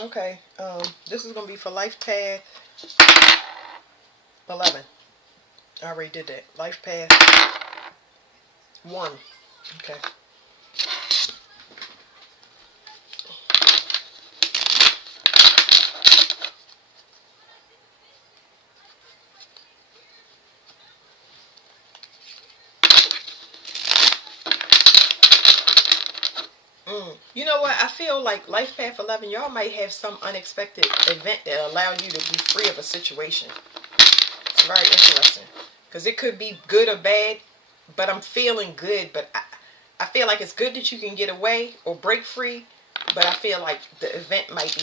Okay. This is gonna be for life path 11. I already did that. Life path 1. Okay. You know what? I feel like Life Path 11, y'all might have some unexpected event that allow you to be free of a situation. It's very interesting. Because it could be good or bad, but I'm feeling good. But I feel like it's good that you can get away or break free, but I feel like the event might be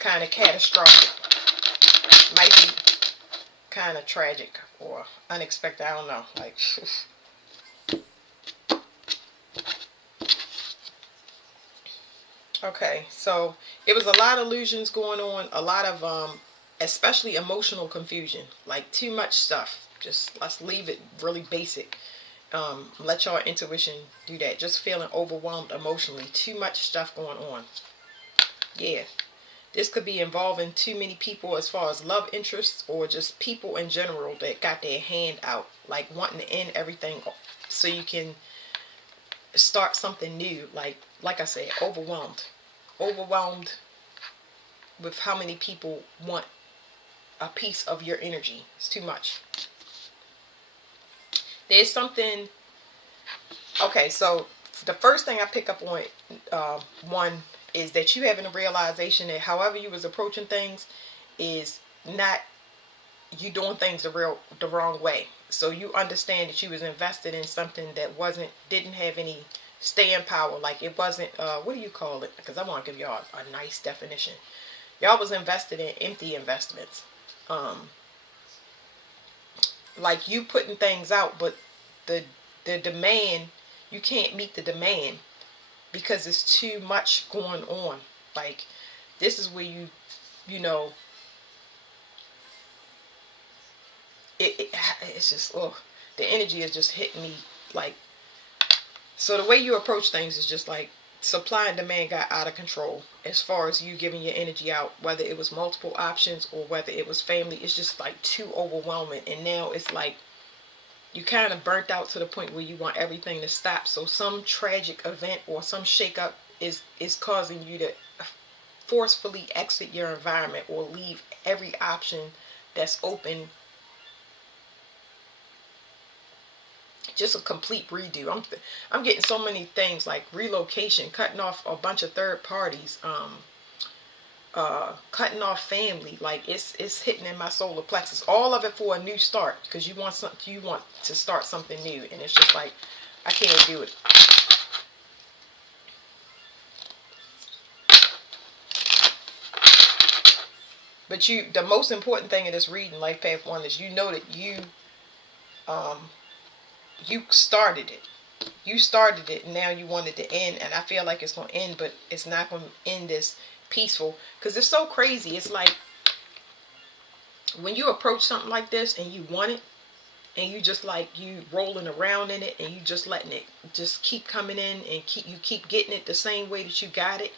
kind of catastrophic. Might be kind of tragic or unexpected. I don't know. Like, okay, so it was a lot of illusions going on, a lot of especially emotional confusion, like too much stuff. Just let's leave it really basic. Let your intuition do that. Just feeling overwhelmed emotionally, too much stuff going on. Yeah, this could be involving too many people as far as love interests or just people in general that got their hand out, like wanting to end everything so you can start something new. Like I said, overwhelmed with how many people want a piece of your energy. It's too much. There's something. Okay, so the first thing I pick up on, one, is that you having a realization that however you was approaching things is not you doing things the wrong way. So you understand that you was invested in something that didn't have any staying power. Like it wasn't what do you call it? Because I want to give y'all a nice definition. Y'all was invested in empty investments. Um, like you putting things out, but the the demand, you can't meet the demand because it's too much going on. Like this is where you know it's just, oh, the energy is just hitting me like. So the way you approach things is just like supply and demand got out of control as far as you giving your energy out, whether it was multiple options or whether it was family. It's just like too overwhelming, and now it's like you kind of burnt out to the point where you want everything to stop. So some tragic event or some shakeup is causing you to forcefully exit your environment or leave every option that's open. Just a complete redo. I'm getting so many things like relocation, cutting off a bunch of third parties, cutting off family. Like it's hitting in my solar plexus. All of it for a new start because you want to start something new, and it's just like I can't do it. But the most important thing in this reading, Life Path 1, is you know that um, you started it. You started it, and now you want it to end, and I feel like it's going to end, but it's not going to end this peaceful because it's so crazy. It's like when you approach something like this and you want it, and you just like you rolling around in it, and you just letting it just keep coming in and keep getting it the same way that you got it,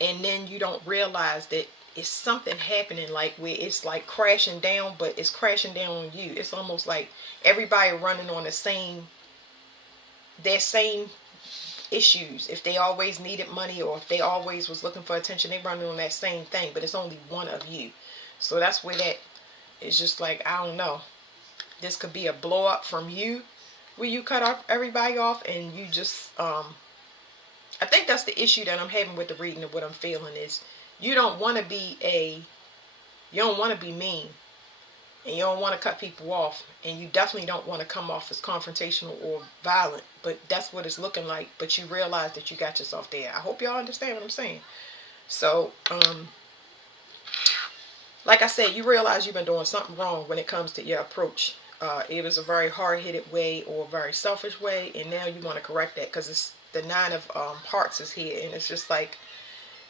and then you don't realize that it's something happening, like where it's like crashing down, but it's crashing down on you. It's almost like everybody running on their same issues. If they always needed money or if they always was looking for attention, they running on that same thing, but it's only one of you. So that's where that is just like, I don't know. This could be a blow up from you where you cut off everybody off and you just I think that's the issue that I'm having with the reading of what I'm feeling is you don't want to be you don't want to be mean, and you don't want to cut people off, and you definitely don't want to come off as confrontational or violent, but that's what it's looking like. But you realize that you got yourself there. I hope y'all understand what I'm saying. So like I said, you realize you've been doing something wrong when it comes to your approach. It was a very hard-headed way or a very selfish way, and now you want to correct that because it's the 9 of hearts is here, and it's just like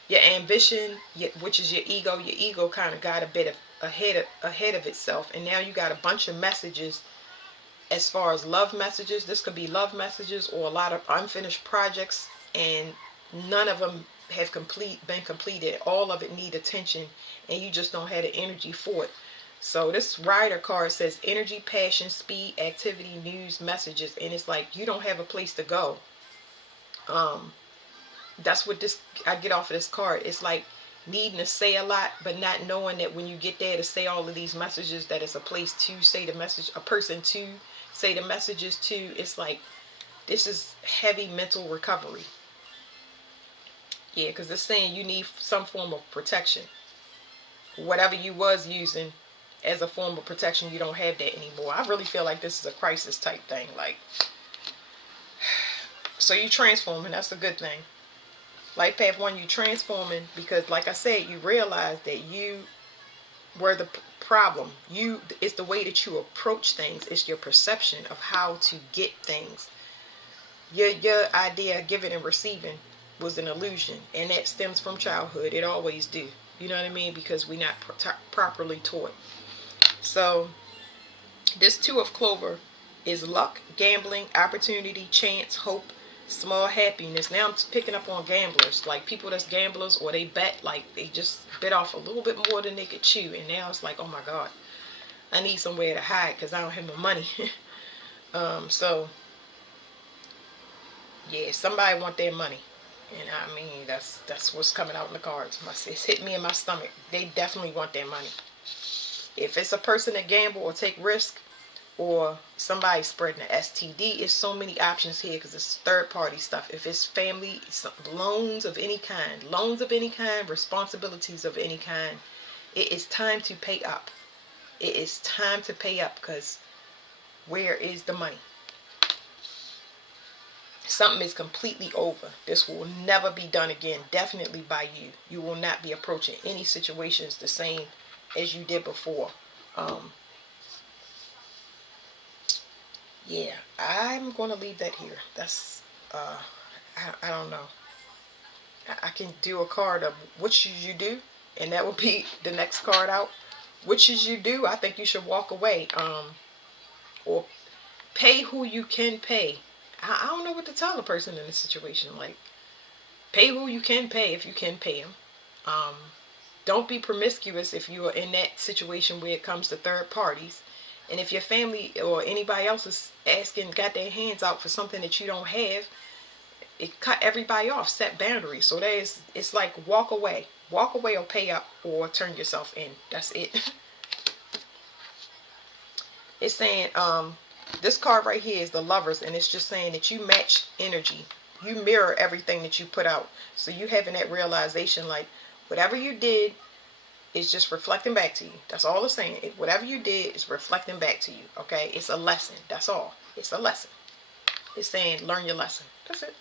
your ambition, which is your ego kind of got a bit of ahead of itself, and now you got a bunch of messages as far as love messages. This could be love messages or a lot of unfinished projects, and none of them have been completed. All of it need attention, and you just don't have the energy for it. So this rider card says energy, passion, speed, activity, news, messages, and it's like you don't have a place to go. Um, that's what this I get off of this card. It's like needing to say a lot, but not knowing that when you get there to say all of these messages, that it's a place to say the message, a person to say the messages to. It's like this is heavy mental recovery. Yeah, because it's saying you need some form of protection. Whatever you was using as a form of protection, you don't have that anymore. I really feel like this is a crisis type thing. Like, so you transforming, that's a good thing. Life path 1, you transforming because, like I said, you realize that you were the problem. It's the way that you approach things. It's your perception of how to get things. Your idea of giving and receiving was an illusion, and that stems from childhood. It always do. You know what I mean? Because we're not properly taught. So this 2 of clover is luck, gambling, opportunity, chance, hope, small happiness. Now I'm picking up on gamblers, like people that's gamblers, or they bet, like they just bit off a little bit more than they could chew, and now it's like, oh my god, I need somewhere to hide because I don't have no money. So yeah, somebody want their money, and I mean that's what's coming out in the cards. It's hit me in my stomach. They definitely want their money. If it's a person that gamble or take risk, or somebody spreading the STD, it's so many options here because it's third party stuff. If it's family, loans of any kind, responsibilities of any kind, it is time to pay up. It is time to pay up because where is the money? Something is completely over. This will never be done again, definitely by you. You will not be approaching any situations the same as you did before. Yeah, I'm going to leave that here. That's, I don't know. I can do a card of what should you do, and that will be the next card out. What should you do? I think you should walk away, or pay who you can pay. I don't know what to tell a person in this situation. Like, pay who you can pay if you can pay them. Don't be promiscuous if you are in that situation where it comes to third parties. And if your family or anybody else is got their hands out for something that you don't have, it cut everybody off, set boundaries. So it's like walk away or pay up or turn yourself in. That's it. It's saying, this card right here is the Lovers, and it's just saying that you match energy. You mirror everything that you put out. So you having that realization, like, whatever you did is just reflecting back to you. That's all it's saying. Whatever you did is reflecting back to you. Okay? It's a lesson. That's all. It's a lesson. It's saying, learn your lesson. That's it.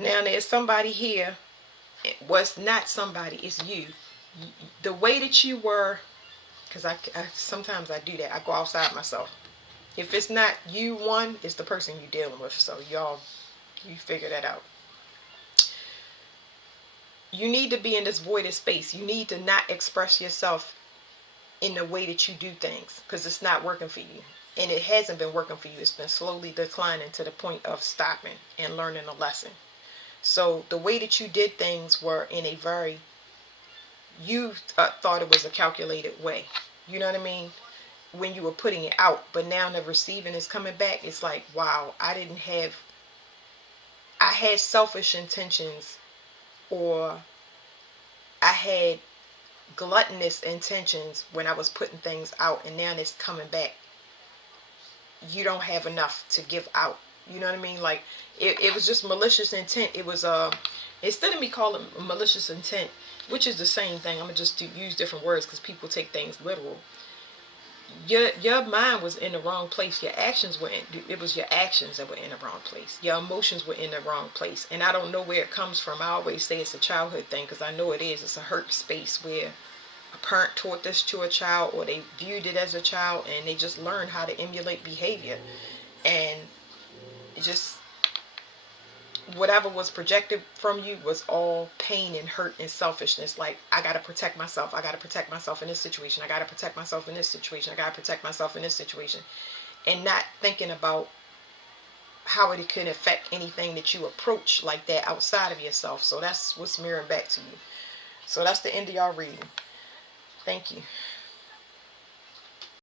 Now there's somebody here. It was not somebody. It's you. The way that you were, because I sometimes I do that. I go outside myself. If it's not you, one, it's the person you're dealing with. So you figure that out. You need to be in this voided space. You need to not express yourself in the way that you do things because it's not working for you. And it hasn't been working for you. It's been slowly declining to the point of stopping and learning a lesson. So the way that you did things were in a very, you thought it was a calculated way. You know what I mean? When you were putting it out. But now the receiving is coming back. It's like, wow, I had selfish intentions, or I had gluttonous intentions when I was putting things out, and now it's coming back. You don't have enough to give out. You know what I mean? Like, it was just malicious intent. It was, instead of me calling it malicious intent, which is the same thing, I'm going to just use different words because people take things literal. Your mind was in the wrong place. Your actions it was your actions that were in the wrong place. Your emotions were in the wrong place. And I don't know where it comes from. I always say it's a childhood thing because I know it is. It's a hurt space where a parent taught this to a child, or they viewed it as a child, and they just learned how to emulate behavior. And it just, whatever was projected from you was all pain and hurt and selfishness. Like, I got to protect myself. I got to protect myself in this situation. I got to protect myself in this situation. I got to protect myself in this situation. And not thinking about how it can affect anything that you approach like that outside of yourself. So that's what's mirroring back to you. So that's the end of y'all reading. Thank you.